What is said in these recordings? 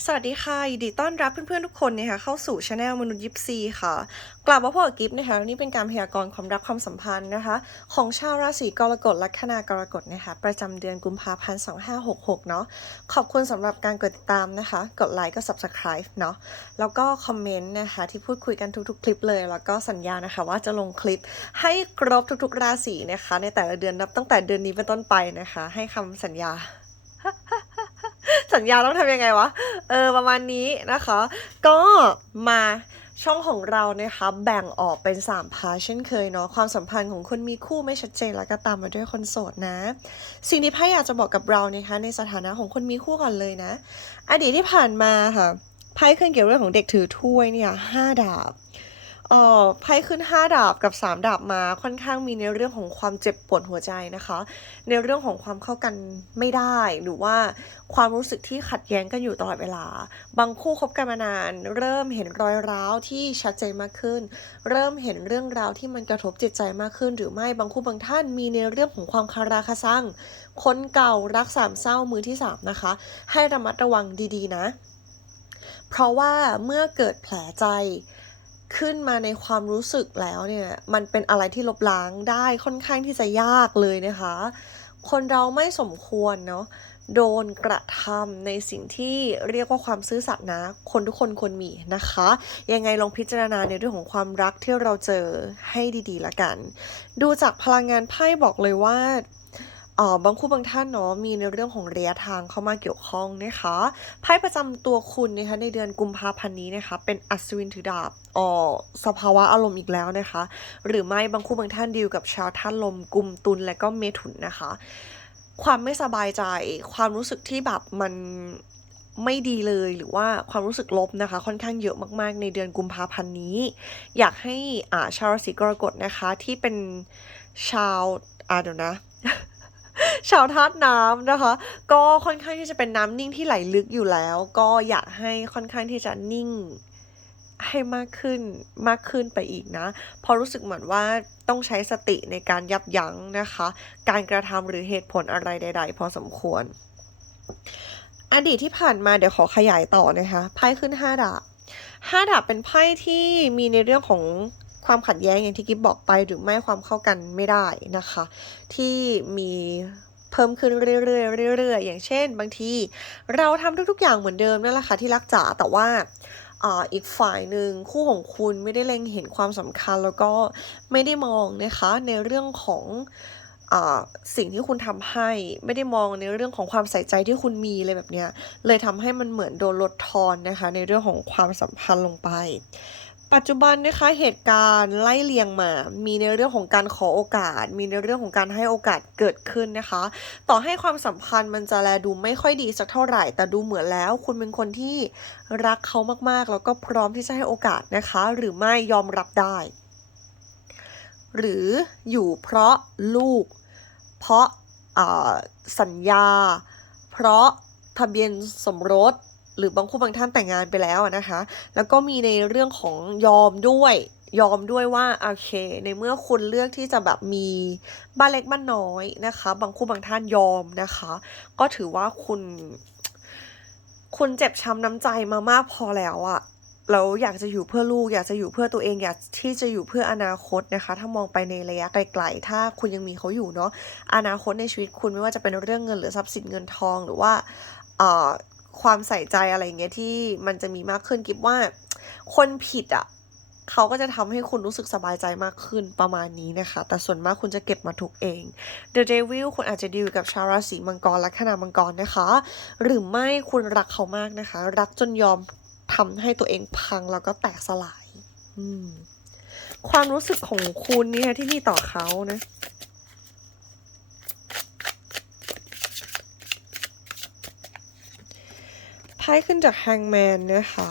สวัสดีค่ะยินดีต้อนรับเพื่อนๆทุกคนนะคะเข้าสู่ช anel มนุษย์ยิปซีค่ะ กลับมาพบกับกิฟต์นะคะนี่เป็นการพยากรณ์ความรักความสัมพันธ์นะคะ ของชาวราศีกรกฎลัคนากรกฎนะคะประจำเดือนกุมภาพันธ์2566 เนาะขอบคุณสำหรับการกดติดตามนะคะ กดไลค์ก็ subscribe เนาะแล้วก็คอมเมนต์นะคะที่พูดคุยกันทุกๆ คลิปเลย แล้วก็สัญญานะคะว่าจะลงคลิปให้ครบทุกๆ ราศีนะคะ ในแต่ละเดือนนับตั้งแต่เดือนนี้เป็นต้นไปนะคะ ให้คำสัญญา สัญญาต้องทำยังไงวะ เออ ประมาณนี้นะคะ ก็มาช่องของเรานะคะแบ่งออกเป็น 3 พาร์ทเช่นเคยเนาะความสัมพันธ์ของคนมีคู่ไม่ชัดเจนแล้วก็ตามมาด้วยคนโสดนะ สิ่งที่ไพ่อยากจะบอกกับเรานะคะในสถานะของคนมีคู่ก่อนเลยนะ อดีตที่ผ่านมาค่ะไพ่ขึ้นเกี่ยวเรื่องของเด็กถือถ้วยเนี่ยห้าดาบ เอ่อไพ่ขึ้น 5 ดาบกับ 3 ดาบมาค่อนข้างมีในเรื่องของความเจ็บปวดหัวใจนะคะ ในเรื่องของความเข้ากันไม่ได้หรือว่าความรู้สึกที่ขัดแย้งกันอยู่ตลอดเวลา บางคู่คบกันมานาน เริ่มเห็นรอยร้าวที่ชัดเจนมากขึ้น เริ่มเห็นเรื่องราวที่มันกระทบจิตใจมากขึ้น หรือไม่บางคู่บางท่านมีในเรื่องของความคาราคาซังคนเก่ารักสามเศร้ามือที่สามนะคะ ให้ระมัดระวังดีๆนะ เพราะว่าเมื่อเกิดแผลใจ ขึ้นมาในความรู้สึกแล้วเนี่ย มันเป็นอะไรที่ลบล้างได้ค่อนข้างที่จะยากเลยนะคะ คนเราไม่สมควรเนาะโดนกระทำในสิ่งที่เรียกว่าความซื่อสัตย์นะ คนทุกคนควรมีนะคะ ยังไงลองพิจารณาในเรื่องของความรักที่เราเจอให้ดีๆละกัน ดูจากพลังงานไพ่บอกเลยว่า บางคู่บางท่านเนาะมีในเรื่องของระยะทางเข้ามาเกี่ยวข้องนะคะไพ่ประจำตัวคุณนะคะในเดือนกุมภาพันธ์นี้นะคะ เป็นอัศวินถือดาบอ๋อสภาวะอารมณ์อีกแล้วนะคะ หรือไม่บางคู่บางท่านดีลกับชาวท่านลมกุมตุลและก็เมถุนนะคะ ความไม่สบายใจ ความรู้สึกที่แบบมันไม่ดีเลยหรือว่าความรู้สึกลบนะคะ ค่อนข้างเยอะมากๆ ในเดือนกุมภาพันธ์นี้ อยากให้อ่าชาวราศีกรกฎนะคะที่เป็นชาวอ่าเดี๋ยวนะ ชาวธาตุน้ำนะคะ ก็ค่อนข้างที่จะเป็นน้ำนิ่งที่ไหลลึกอยู่แล้ว ก็อยากให้ค่อนข้างที่จะนิ่งให้มากขึ้นมากขึ้นไปอีกนะเพราะรู้สึกเหมือนว่าต้องใช้สติในการยับยั้งนะคะ การกระทำหรือเหตุผลอะไรใด ๆ พอสมควร อดีตที่ผ่านมาเดี๋ยวขอขยายต่อนะคะไพ่ขึ้นห้าดาบห้าดาบเป็นไพ่ที่มีในเรื่องของความขัดแย้งอย่างที่กิฟบอกไปหรือไม่ความเข้ากันไม่ได้นะคะ ที่มี เพิ่มขึ้นเรื่อยๆเรื่อยๆอย่างเช่น บางที เราทำทุก ๆ อย่างเหมือนเดิมนั่นแหละค่ะที่รักจ๋าแต่ว่าอีกฝ่ายหนึ่งคู่ของคุณไม่ได้เล็งเห็นความสำคัญแล้วก็ไม่ได้มองนะคะในเรื่องของอสิ่งที่คุณทำให้ไม่ได้มองในเรื่องของความใส่ใจที่คุณมีเลยแบบเนี้ยเลยทำให้มันเหมือนโดนลดทอนนะคะในเรื่องของความสัมพันธ์ลงไป ปัจจุบันนะคะเหตุการณ์ไล่เลียงมา มีในเรื่องของการขอโอกาส มีในเรื่องของการให้โอกาสเกิดขึ้นนะคะ ต่อให้ความสัมพันธ์มันจะแลดูไม่ค่อยดีสักเท่าไหร่ แต่ดูเหมือนแล้ว คุณเป็นคนที่รักเขามากๆ แล้วก็พร้อมที่จะให้โอกาสนะคะ หรือไม่ยอมรับได้ หรืออยู่เพราะลูก เพราะสัญญา เพราะทะเบียนสมรส รือบางคู่บางท่านแต่งงานไปแล้วอะนะคะ แล้วก็มีในเรื่องของยอมด้วยยอมด้วยว่าโอเค ในเมื่อคุณเลือกที่จะแบบมีบ้านเล็กบ้านน้อยนะคะ บางคู่บางท่านยอมนะคะ ก็ถือว่าคุณ คุณเจ็บช้ำน้ำใจมามากพอแล้วอะแล้วอยากจะอยู่เพื่อลูก อยากจะอยู่เพื่อตัวเองอยากที่จะอยู่เพื่ออนาคตนะคะ ถ้ามองไปในระยะไกลๆถ้าคุณยังมีเขาอยู่เนาะอนาคตในชีวิตคุณไม่ว่าจะเป็นเรื่องเงินหรือทรัพย์สินเงินทองหรือว่า ความใส่ใจอะไรเงี้ยที่มันจะมีมากขึ้นกิบว่า คนผิดอะเขาก็จะทำให้คุณรู้สึกสบายใจมากขึ้นประมาณนี้นะคะ แต่ส่วนมากคุณจะเก็บมาทุกเอง The Devil คุณอาจจะดีลกับชาวราศีมังกรและขนามังกรนะคะ หรือไม่คุณรักเขามากนะคะ รักจนยอมทำให้ตัวเองพังแล้วก็แตกสลายอืมความรู้สึกของคุณเนี่ยที่มีต่อเขานะ ไพ่ขึ้นจากแฮงแมนนะคะ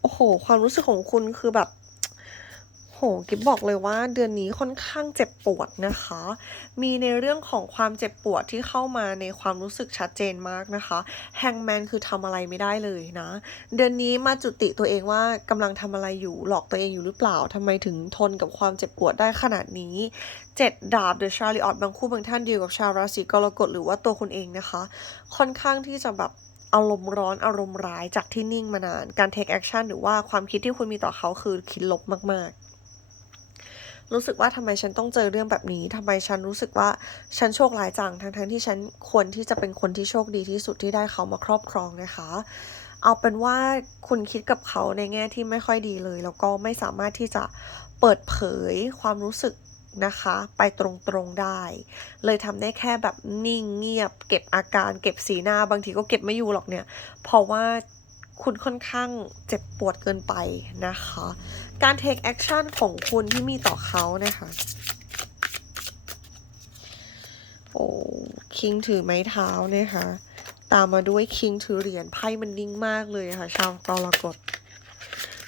โอ้โห ความรู้สึกของคุณคือแบบโหกิบบอกเลยว่าเดือนนี้ค่อนข้างเจ็บปวดนะคะ มีในเรื่องของความเจ็บปวดที่เข้ามาในความรู้สึกชัดเจนมากนะคะแฮงแมนคือทำอะไรไม่ได้เลยนะ เดือนนี้มาจุติตัวเองว่ากำลังทำอะไรอยู่หลอกตัวเองอยู่หรือเปล่าทำไมถึงทนกับความเจ็บปวดได้ขนาดนี้เจ็ดดาบเดอะชาริออตบางคู่บางท่านดีลกับชาวราศีกรกฎหรือว่าตัวคุณเองนะคะ ค่อนข้างที่จะแบบ อารมณ์ร้อนอารมณ์ร้ายจากที่นิ่งมานาน การ take action หรือว่าความคิดที่คุณมีต่อเขาคือคิดลบมาก ๆ รู้สึกว่าทำไมฉันต้องเจอเรื่องแบบนี้ทำไมฉันรู้สึกว่าฉันโชคร้ายจังทั้งๆที่ฉันควรที่จะเป็นคนที่โชคดีที่สุดที่ได้เขามาครอบครองนะคะ เอาเป็นว่าคุณคิดกับเขาในแง่ที่ไม่ค่อยดีเลย แล้วก็ไม่สามารถที่จะเปิดเผยความรู้สึก นะคะ ไปตรงๆได้ เลยทำได้แค่แบบนิ่งเงียบ เก็บอาการ เก็บสีหน้าบางทีก็เก็บไม่อยู่หรอกเนี่ย เพราะว่าคุณค่อนข้างเจ็บปวดเกินไปนะคะ การ take action ของคุณที่มีต่อเขานะคะ โอ้คิงถือไม้เท้านะคะ ตามมาด้วยคิงถือเหรียญไพ่มันนิ่งมากเลยค่ะ ชาวกรกฎ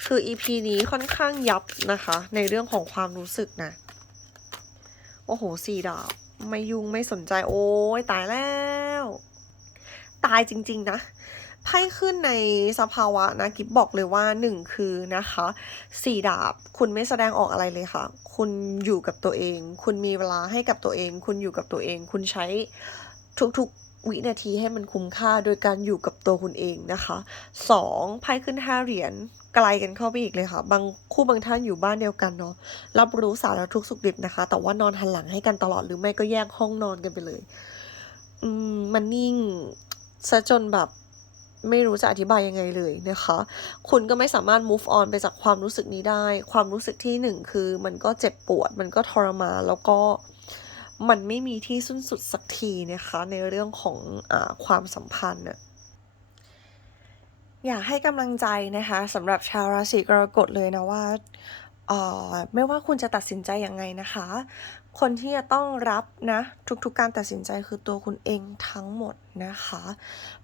คือ EP นี้ค่อนข้างยับนะคะ ในเรื่องของความรู้สึกนะ โอ้โหสี่ดาบไม่ยุ่งไม่สนใจโอ้ยตายแล้ว ตายจริง ๆ นะไพ่ขึ้นในสภาวะนะกิฟบอกเลยว่าหนึ่งคือนะคะสี่ดาบคุณไม่แสดงออกอะไรเลยค่ะ คุณอยู่กับตัวเอง คุณมีเวลาให้กับตัวเอง คุณอยู่กับตัวเอง คุณใช้ทุกๆ วินาทีให้มันคุ้มค่าโดยการอยู่กับตัวคุณเองนะคะสองไพ่ขึ้นห้าเหรียญไกลกันเข้าไปอีกเลยค่ะ บางคู่บางท่านอยู่บ้านเดียวกันเนาะรับรู้สารทุกสุขดิบนะคะ แต่ว่านอนหันหลังให้กันตลอดหรือไม่ก็แยกห้องนอนกันไปเลย อืมมันนิ่งซะจนแบบไม่รู้จะอธิบายยังไงเลยนะคะ คุณก็ไม่สามารถ move on ไปจากความรู้สึกนี้ได้ ความรู้สึกที่หนึ่งคือมันก็เจ็บปวด มันก็ทรมานแล้วก็ มันไม่มีที่สิ้นสุดสักทีนะคะในเรื่องของอความสัมพันธ์นะอยากให้กำลังใจนะคะสำหรับชาวราศีกรกฎเลยนะว่าไม่ว่าคุณจะตัดสินใจยังไงนะคะ คนที่จะต้องรับนะทุกๆการตัดสินใจคือตัวคุณเองทั้งหมดนะคะ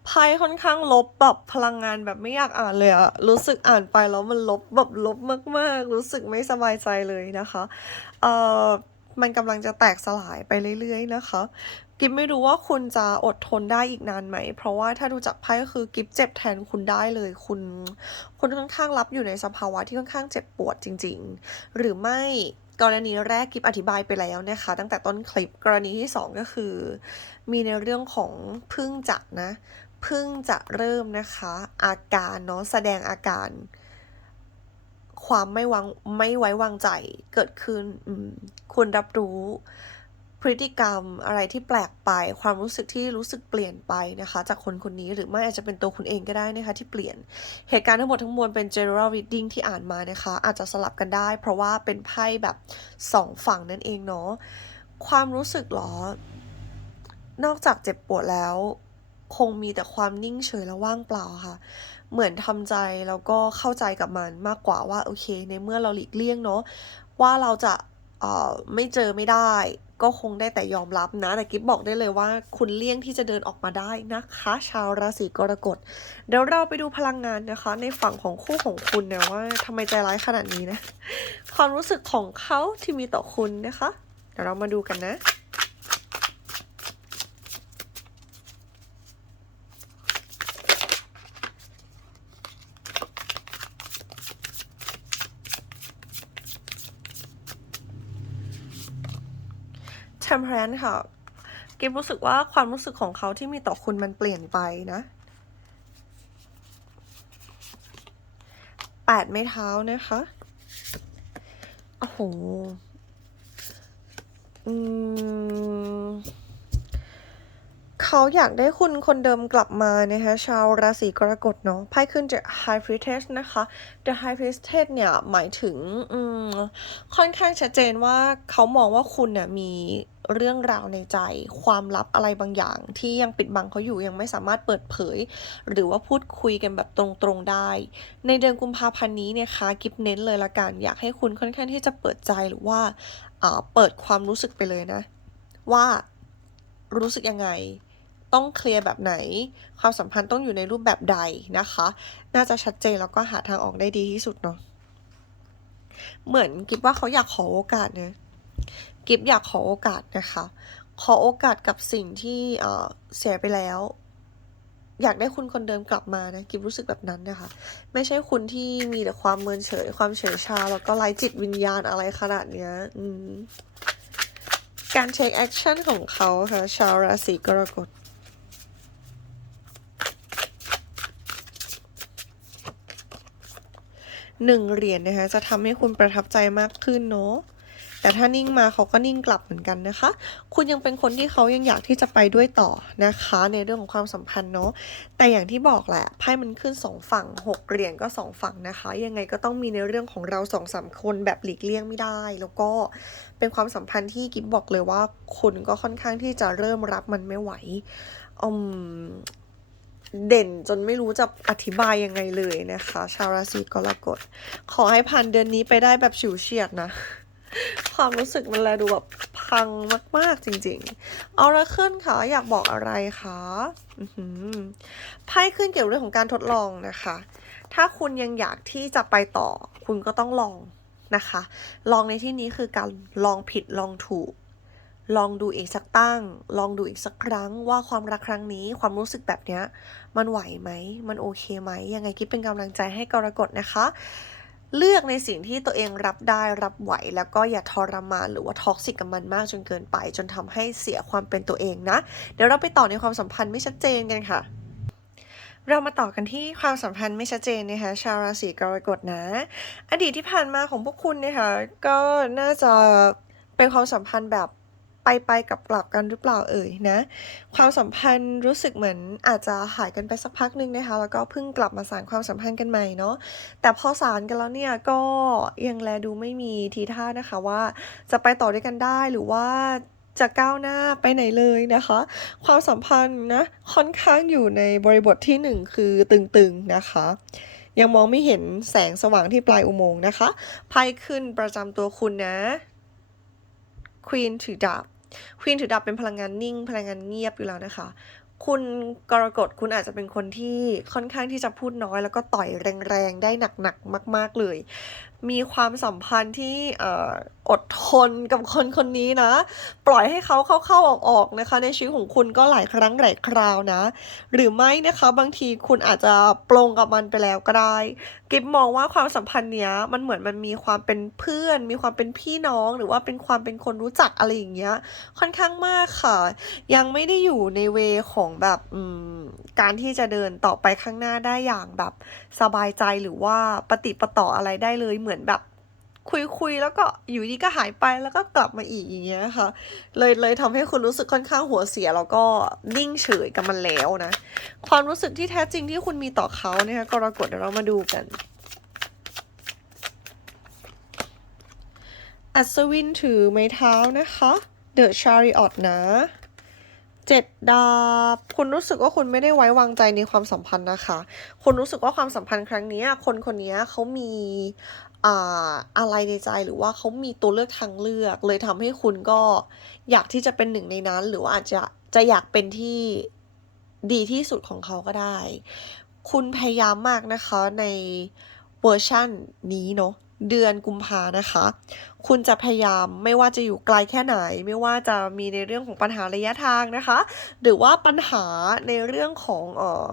ไพ่ค่อนข้างลบแบบพลังงานแบบไม่อยากอ่านเลยอะรู้สึกอ่านไปแล้วมันลบแบบลบมากๆ รู้สึกไม่สบายใจเลยนะคะเอ่อ มันกำลังจะแตกสลายไปเรื่อยๆนะคะกิฟไม่รู้ว่าคุณจะอดทนได้อีกนานไหม เพราะว่าถ้าดูจากไพ่ก็คือกิฟเจ็บแทนคุณได้เลย คุณ คุณค่อนข้างรับอยู่ในสภาวะที่ค่อนข้างเจ็บปวดจริง ๆ หรือไม่กรณีแรกกิฟอธิบายไปแล้วนะคะ ตั้งแต่ต้นคลิปกรณีที่สองก็คือ มีในเรื่องของพึ่งจะนะ พึ่งจะเริ่มนะคะ อาการเนาะแสดงอาการ ความไม่วางไม่ไว้วางใจเกิดขึ้นคุณรับรู้พฤติกรรมอะไรที่แปลกไป ความรู้สึกที่รู้สึกเปลี่ยนไปนะคะ จากคนคนนี้หรือไม่อาจจะเป็นตัวคุณเองก็ได้นะคะ ที่เปลี่ยนเหตุการณ์ทั้งหมดทั้งมวลเป็น general reading ที่อ่านมานะคะ อาจจะสลับกันได้ เพราะว่าเป็นไพ่แบบสองฝั่งนั่นเองเนาะความรู้สึกหรอ นอกจากเจ็บปวดแล้ว คงมีแต่ความนิ่งเฉยและว่างเปล่าค่ะ เหมือนทำใจแล้วก็เข้าใจกับมันมากกว่าว่าโอเค ในเมื่อเราหลีกเลี่ยงเนาะว่าเราจะเอ่อไม่เจอไม่ได้ ก็คงได้แต่ยอมรับนะ แต่กิฟบอกได้เลยว่า คุณเลี่ยงที่จะเดินออกมาได้นะคะ ชาวราศีกรกฎเดี๋ยวเราไปดูพลังงานนะคะ ในฝั่งของคู่ของคุณเนี่ยว่าทำไมใจร้ายขนาดนี้นะ ความรู้สึกของเขาที่มีต่อคุณนะคะ เดี๋ยวเรามาดูกันนะ temperance ค่ะ กิฟรู้สึกว่าความรู้สึกของเขาที่มีต่อคุณมันเปลี่ยนไปนะแปดไม้เท้านะคะโอ้โห อืม เขาอยากได้คุณคนเดิมกลับมานะคะ ชาวราศีกรกฎเนาะไพ่ขึ้น The High Priestess นะคะ The High Priestess เนี่ย หมายถึงค่อนข้างชัดเจนว่าเขามองว่าคุณเนี่ยมีเรื่องราวในใจ ความลับอะไรบางอย่าง ที่ยังปิดบังเขาอยู่ยังไม่สามารถเปิดเผย หรือว่าพูดคุยกันแบบตรงๆได้ ในเดือนกุมภาพันธ์นี้เนี่ยคะกิฟเน้นเลยละกันอยากให้คุณค่อนข้างที่จะเปิดใจหรือว่าเปิดความรู้สึกไปเลยนะ ว่ารู้สึกยังไง ต้องเคลียร์แบบไหน ความสัมพันธ์ต้องอยู่ในรูปแบบใดนะคะ น่าจะชัดเจนแล้วก็หาทางออกได้ดีที่สุดเนาะเหมือนกิฟว่าเขาอยากขอโอกาสเนะกิฟอยากขอโอกาสนะคะ ขอโอกาสกับสิ่งที่เสียไปแล้ว อยากได้คุณคนเดิมกลับมานะกิฟรู้สึกแบบนั้นนะคะ ไม่ใช่คุณที่มีแต่ความเมินเฉย ความเฉยชา แล้วก็ไร้จิตวิญญาณอะไรขนาดเนี้ยการเช็คแอคชั่นของเขาค่ะชาวราศีกรกฎ หนึ่งเหรียญนะคะจะทำให้คุณประทับใจมากขึ้นเนาะแต่ถ้านิ่งมาเขาก็นิ่งกลับเหมือนกันนะคะ คุณยังเป็นคนที่เขายังอยากที่จะไปด้วยต่อนะคะ ในเรื่องของความสัมพันธ์เนาะ แต่อย่างที่บอกแหละไพ่มันขึ้นสองฝั่งหกเหรียญก็สองฝั่งนะคะ ยังไงก็ต้องมีในเรื่องของเราสองสามคนแบบหลีกเลี่ยงไม่ได้ แล้วก็เป็นความสัมพันธ์ที่กิฟบอกเลยว่าคุณก็ค่อนข้างที่จะเริ่มรับมันไม่ไหวอืม เด่นจนไม่รู้จะอธิบายยังไงเลยนะคะ ชาวราศีกรกฎขอให้ผ่านเดือนนี้ไปได้แบบฉิวเฉียดนะ ความรู้สึกมันแลดูแบบพังมาก ๆ จริง ๆ เอาละขึ้นค่ะ อยากบอกอะไรคะไพ่ขึ้นเกี่ยวเรื่องของการทดลองนะคะ ถ้าคุณยังอยากที่จะไปต่อ คุณก็ต้องลองนะคะ ลองในที่นี้คือการลองผิดลองถูก ลองดูอีกสักตั้ง ลองดูอีกสักครั้งว่าความรักครั้งนี้ความรู้สึกแบบเนี้ย มันไหวไหม มันโอเคไหม ยังไงกิ๊บเป็นกำลังใจให้กรกฎนะคะ เลือกในสิ่งที่ตัวเองรับได้รับไหว แล้วก็อย่าทรมานหรือว่าท็อกซิกกับมันมากจนเกินไป จนทำให้เสียความเป็นตัวเองนะ เดี๋ยวเราไปต่อในความสัมพันธ์ไม่ชัดเจนกันค่ะ เรามาต่อกันที่ความสัมพันธ์ไม่ชัดเจนนะคะ ชาวราศีกรกฎนะ อดีตที่ผ่านมาของพวกคุณนะคะก็น่าจะเป็นความสัมพันธ์แบบ ไปไปๆกับกลับกันหรือเปล่าเอ่ยนะ ความสัมพันธ์รู้สึกเหมือนอาจจะหายกันไปสักพักหนึ่งนะคะ แล้วก็เพิ่งกลับมาสานความสัมพันธ์กันใหม่เนาะแต่พอสานกันแล้วเนี่ยก็ยังแลดูไม่มีทีท่านะคะว่า จะไปต่อด้วยกันได้หรือว่าจะก้าวหน้าไปไหนเลยนะคะ ความสัมพันธ์นะค่อนข้างอยู่ในบริบทที่หนึ่งคือตึงๆนะคะ ยังมองไม่เห็นแสงสว่างที่ปลายอุโมงค์นะคะไพ่ขึ้นประจำตัวคุณนะ Queen ถือดาบ ควีนถือดาบเป็นพลังงานนิ่ง พลังงานเงียบอยู่แล้วนะคะ คุณกรกฎคุณอาจจะเป็นคนที่ค่อนข้างที่จะพูดน้อย แล้วก็ต่อยแรงๆ ได้หนักๆมาก ๆเลย มีความสัมพันธ์ที่เอ่ออดทนกับคนคนนี้นะ ปล่อยให้เขาเข้าๆออกๆนะคะ ในชีวิตของคุณก็หลายครั้งหลายคราวนะ หรือไม่นะคะบางทีคุณอาจจะปลงกับมันไปแล้วก็ได้กิฟมองว่าความสัมพันธ์เนี้ยมันเหมือนมันมีความเป็นเพื่อน มีความเป็นพี่น้อง หรือว่าเป็นความเป็นคนรู้จักอะไรอย่างเงี้ย ค่อนข้างมากค่ะ ยังไม่ได้อยู่ในเวของแบบอืม การที่จะเดินต่อไปข้างหน้าได้อย่างแบบสบายใจหรือว่าปฏิปต่ออะไรได้เลยเหมือนแบบคุยคุยๆแล้วก็อยู่ดีก็หายไปแล้วก็กลับมาอีกอย่างเงี้ยค่ะ เลยเลยทำให้คุณรู้สึกค่อนข้างหัวเสียแล้วก็นิ่งเฉยกับมันแล้วนะ ความรู้สึกที่แท้จริงที่คุณมีต่อเขาเนี่ยกรกฎเดี๋ยวเรามาดูกัน อัศวินถือไม้เท้านะคะ The Chariot นะ เจ็ดดาบคุณรู้สึกว่าคุณไม่ได้ไว้วางใจในความสัมพันธ์นะคะ คุณรู้สึกว่าความสัมพันธ์ครั้งนี้คนคนนี้เขามีอะไรในใจหรือว่าเขามีตัวเลือกทางเลือก เลยทำให้คุณก็อยากที่จะเป็นหนึ่งในนั้น หรือว่าอาจจะจะอยากเป็นที่ดีที่สุดของเขาก็ได้ คุณพยายามมากนะคะในเวอร์ชั่นนี้เนาะ เดือนกุมภานะคะ คุณจะพยายามไม่ว่าจะอยู่ไกลแค่ไหน ไม่ว่าจะมีในเรื่องของปัญหาระยะทางนะคะ หรือว่าปัญหาในเรื่องของเอ่อ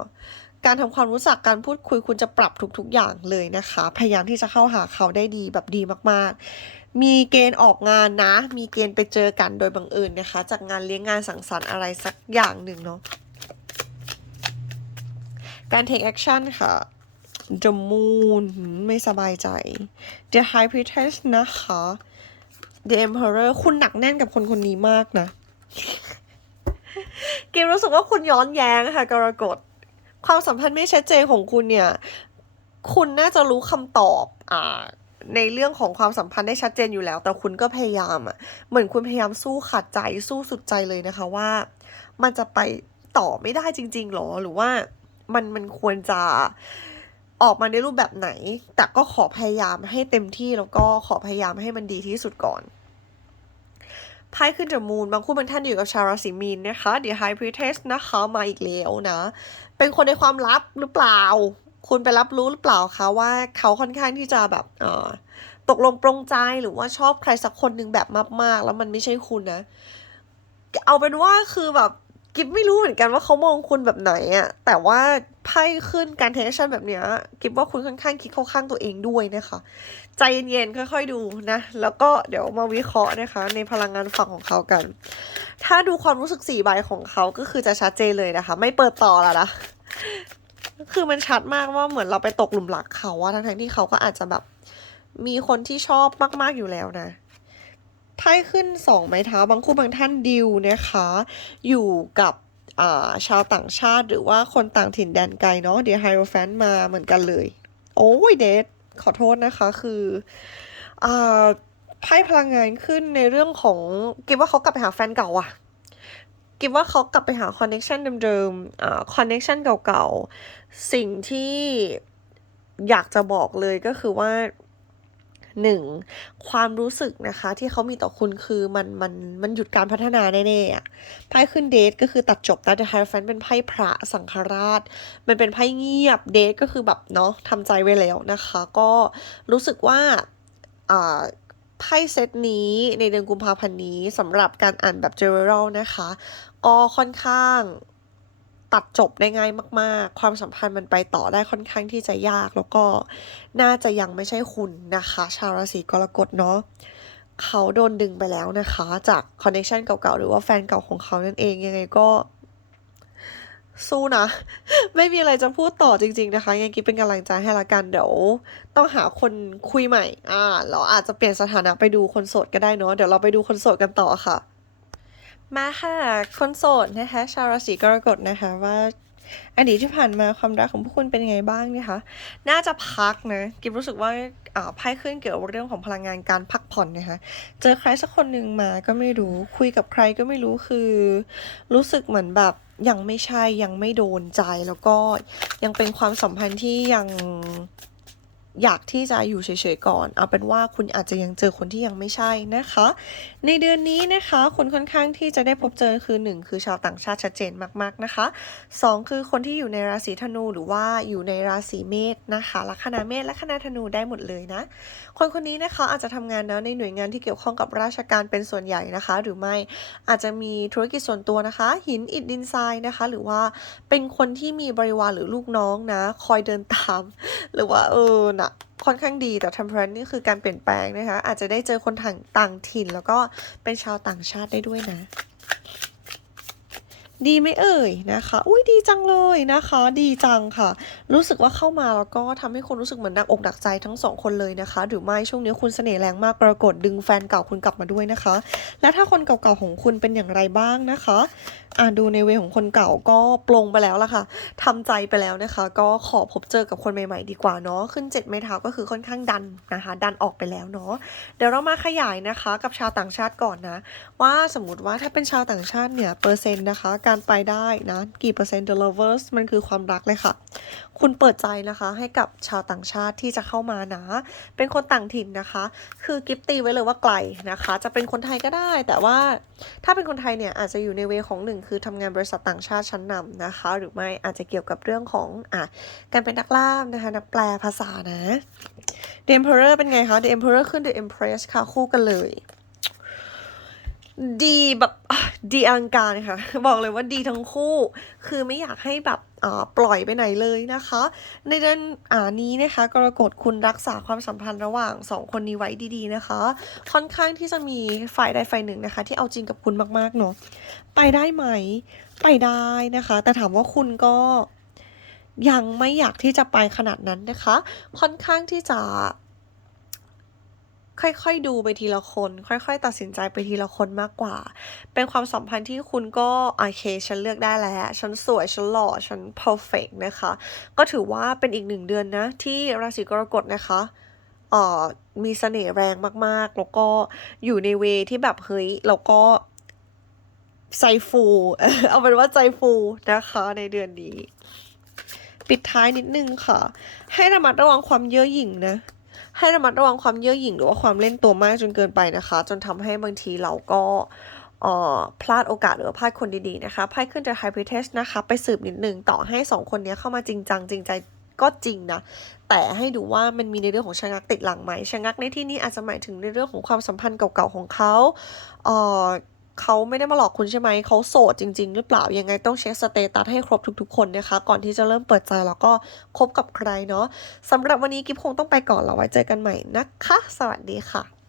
การทำความรู้จักการพูดคุยคุณจะปรับทุกๆอย่างเลยนะคะ พยายามที่จะเข้าหาเขาได้ดีแบบดีมากๆ มีเกณฑ์ออกงานนะ มีเกณฑ์ไปเจอกันโดยบังเอิญนะคะ จากงานเลี้ยงงานสังสรรค์อะไรสักอย่างหนึ่งเนาะการ take action ค่ะ The Moon ไม่สบายใจ The High Priestess นะคะ The Emperor คุณหนักแน่นกับคนคนนี้มากนะ เกมรู้สึกว่าคุณย้อนแย้งค่ะกรกฎ ความสัมพันธ์ไม่ชัดเจนของคุณเนี่ย คุณน่าจะรู้คำตอบอ่าในเรื่องของความสัมพันธ์ได้ชัดเจนอยู่แล้ว แต่คุณก็พยายามอะ เหมือนคุณพยายามสู้ขัดใจสู้สุดใจเลยนะคะว่า มันจะไปต่อไม่ได้จริง ๆหรอหรือว่ามันมันควรจะ ออกมาในรูปแบบไหน แต่ก็ขอพยายามให้เต็มที่แล้วก็ขอพยายามให้มันดีที่สุดก่อนไพ่ขึ้นจากมูลบางคู่บางท่านอยู่กับชาวราศีมีนนะคะ The High Priestess นะคะมาอีกแล้วนะ เป็นคนในความลับหรือเปล่า คุณไปรับรู้หรือเปล่าคะว่าเขาค่อนข้างที่จะแบบเออตกลงปรงใจหรือว่าชอบใครสักคนหนึ่งแบบมากๆ แล้วมันไม่ใช่คุณนะ เอาเป็นว่าคือแบบ กิฟไม่รู้เหมือนกันว่าเขามองคุณแบบไหนอะแต่ว่า ไพ่ขึ้นการเทคชั่นแบบเนี้ยกิฟว่าคุณค่อนข้างคิดเข้าข้างตัวเองด้วยนะคะ ใจเย็นๆค่อย ๆดูนะ แล้วก็เดี๋ยวมาวิเคราะห์นะคะ ในพลังงานฝั่งของเขากัน ถ้าดูความรู้สึกสี่ใบของเขาก็คือจะชัดเจนเลยนะคะ ไม่เปิดต่อแล้วนะคือมันชัดมากว่าเหมือนเราไปตกหลุมรักเขาอะทั้งๆที่เขาก็อาจจะแบบมีคนที่ชอบมากๆอยู่แล้วนะไพ่ขึ้นสองไม้เท้าบางคู่บางท่านดิวนะคะ อยู่กับ ชาวต่างชาติหรือว่าคนต่างถิ่นแดนไกลเนาะเดี๋ยวไฮโรแฟนมาเหมือนกันเลย โอ้ยเดทขอโทษนะคะคืออ่าไพ่พลังงานขึ้นในเรื่องของกิบว่าเขากลับไปหาแฟนเก่าอะกิบว่าเขากลับไปหาคอนเน็ชันเดิมๆอ่าคอนเน็ชันเก่าๆ สิ่งที่อยากจะบอกเลยก็คือว่า หนึ่งความรู้สึกนะคะ ที่เขามีต่อคุณคือมันมันมันหยุดการพัฒนาแน่ๆอะไพ่ขึ้นเดทก็คือตัดจบนะแต่ไฮแฟนเป็นไพ่พระสังฆราช มันเป็นไพ่เงียบเดทก็คือแบบเนาะทำใจไว้แล้วนะคะ ก็รู้สึกว่าอ่าไพ่เซตนี้ในเดือนกุมภาพันธ์นี้สำหรับการอ่านแบบ general นะคะ ก็ค่อนข้าง ตัดจบได้ง่ายมาก ๆ ความสัมพันธ์มันไปต่อได้ค่อนข้างที่จะยาก แล้วก็น่าจะยังไม่ใช่คุณนะคะ ชาวราศีกรกฎเนาะเขาโดนดึงไปแล้วนะคะ จากคอนเนคชันเก่าๆ หรือว่าแฟนเก่าของเขานั่นเองยังไงก็ สู้นะ ไม่มีอะไรจะพูดต่อจริง ๆ นะคะยังกิ๊บเป็นกำลังใจให้ละกันเดี๋ยวต้องหาคนคุยใหม่ อ่า เราอาจจะเปลี่ยนสถานะไปดูคนโสดก็ได้เนาะเดี๋ยวเราไปดูคนโสดกันต่อค่ะ มาค่ะ คนโสดนะคะ ชาวราศีกรกฎนะคะว่าอดีตที่ผ่านมาความรักของพวกคุณเป็นยังไงบ้างนะคะ น่าจะพักนะ กิบรู้สึกว่าอ่าไพ่ขึ้นเกี่ยวกับเรื่องของพลังงานการพักผ่อนนะคะ เจอใครสักคนหนึ่งมาก็ไม่รู้ คุยกับใครก็ไม่รู้คือ รู้สึกเหมือนแบบยังไม่ใช่ยังไม่โดนใจแล้วก็ยังเป็นความสัมพันธ์ที่ยัง อยากที่จะอยู่เฉยๆก่อน เอาเป็นว่าคุณอาจจะยังเจอคนที่ยังไม่ใช่นะคะ ในเดือนนี้นะคะคุณค่อนข้างที่จะได้พบเจอคือ 1 คือชาวต่างชาติชัดเจนมากๆนะคะ 2 คือคนที่อยู่ในราศีธนูหรือว่าอยู่ในราศีเมษนะคะลัคนาเมษและคณาธนูได้หมดเลยนะ คนคนนี้นะคะอาจจะทำงานนะในหน่วยงานที่เกี่ยวข้องกับราชการเป็นส่วนใหญ่นะคะ หรือไม่อาจจะมีธุรกิจส่วนตัวนะคะ หินอิฐดินทรายนะคะ หรือว่าเป็นคนที่มีบริวารหรือลูกน้องนะ คอยเดินตาม หรือว่าเอออะค่อนข้างดีแต่ temperance นี่คือการเปลี่ยนแปลงนะคะ อาจจะได้เจอคนต่างต่างถิ่น แล้วก็เป็นชาวต่างชาติได้ด้วยนะ ดีไหมเอ่ยนะคะ อุ้ยดีจังเลยนะคะ ดีจังค่ะ รู้สึกว่าเข้ามาแล้วก็ทำให้คุณรู้สึกเหมือนดักอกดักใจทั้งสองคนเลยนะคะ หรือไม่ช่วงนี้คุณเสน่ห์แรงมากปรากฏดึงแฟนเก่าคุณกลับมาด้วยนะคะ และถ้าคนเก่าๆของคุณเป็นอย่างไรบ้างนะคะอ่าดูในเวของคนเก่าก็ปลงไปแล้วล่ะค่ะทำใจไปแล้วนะคะ ก็ขอพบเจอกับคนใหม่ๆดีกว่าเนาะขึ้นเจ็ดไม้เท้าก็คือค่อนข้างดันนะคะ ดันออกไปแล้วเนาะเดี๋ยวเรามาขยายนะคะ กับชาวต่างชาติก่อนนะ ว่าสมมติว่าถ้าเป็นชาวต่างชาติเนี่ยเปอร์เซ็นต์นะคะการไปได้นะ กี่เปอร์เซ็นต์ the lovers มันคือความรักเลยค่ะ คุณเปิดใจนะคะ ให้กับชาวต่างชาติที่จะเข้ามานะ เป็นคนต่างถิ่นนะคะ คือกิฟตีไว้เลยว่าไกลนะคะ จะเป็นคนไทยก็ได้ แต่ว่าถ้าเป็นคนไทยเนี่ยอาจจะอยู่ในเวของหนึ่งคือทำงานบริษัทต่างชาติชั้นนำนะคะ หรือไม่อาจจะเกี่ยวกับเรื่องของอะการเป็นนักล่ามนะคะนักแปลภาษานะ The Emperor เป็นไงคะ The Emperor ขึ้น The Empress ค่ะคู่กันเลย ดีแบบดีอลังการค่ะ บอกเลยว่าดีทั้งคู่ คือไม่อยากให้แบบอ่าปล่อยไปไหนเลยนะคะ ในเดือนอ่านี้นะคะกรกฎคุณรักษาความสัมพันธ์ระหว่างสองคนนี้ไว้ดีๆนะคะ ค่อนข้างที่จะมีฝ่ายใดฝ่ายหนึ่งนะคะ ที่เอาจริงกับคุณมากๆเนาะไปได้ไหม ไปได้นะคะ แต่ถามว่าคุณก็ยังไม่อยากที่จะไปขนาดนั้นนะคะ ค่อนข้างที่จะ ค่อยๆดูไปทีละคน ค่อย ๆ ตัดสินใจไปทีละคนมากกว่า เป็นความสัมพันธ์ที่คุณก็โอเคฉันเลือกได้แล้ว ฉันสวย ฉันหล่อ ฉัน perfect นะคะ ก็ถือว่าเป็นอีกหนึ่งเดือนนะ ที่ราศีกรกฎนะคะเอ่อมีเสน่ห์แรงมากๆ แล้วก็อยู่ในเวที่แบบเฮ้ยแล้วก็ใจฟู เอาเป็นว่าใจฟูนะคะ ในเดือนนี้ ปิดท้ายนิดนึงค่ะ ให้ระมัดระวังความเย่อหยิ่งนะ ให้ระมัดระวังความเย่อหยิ่งหรือว่าความเล่นตัวมากจนเกินไปนะคะ จนทำให้บางทีเราก็พลาดโอกาสหรือพลาดคนดีๆนะคะไพ่ขึ้นจากไฮ p ิเทสนะคะ ไปสืบนิดนึงต่อให้สองคนนี้เข้ามาจริงจังจริงใจก็จริงนะ แต่ให้ดูว่ามันมีในเรื่องของชะงักติดหลังไหมชะงักในที่นี้อาจจะหมายถึงในเรื่องของความสัมพันธ์เก่าๆของเขาเอ่อ เขาไม่ได้มาหลอกคุณใช่ไหม เขาโสดจริง ๆ หรือเปล่า ยังไงต้องเช็คสเตตัสให้ครบทุกๆ คนนะคะ ก่อนที่จะเริ่มเปิดใจแล้วก็คบกับใครเนาะสำหรับวันนี้กิฟคงต้องไปก่อนแล้วไว้เจอกันใหม่นะคะ สวัสดีค่ะ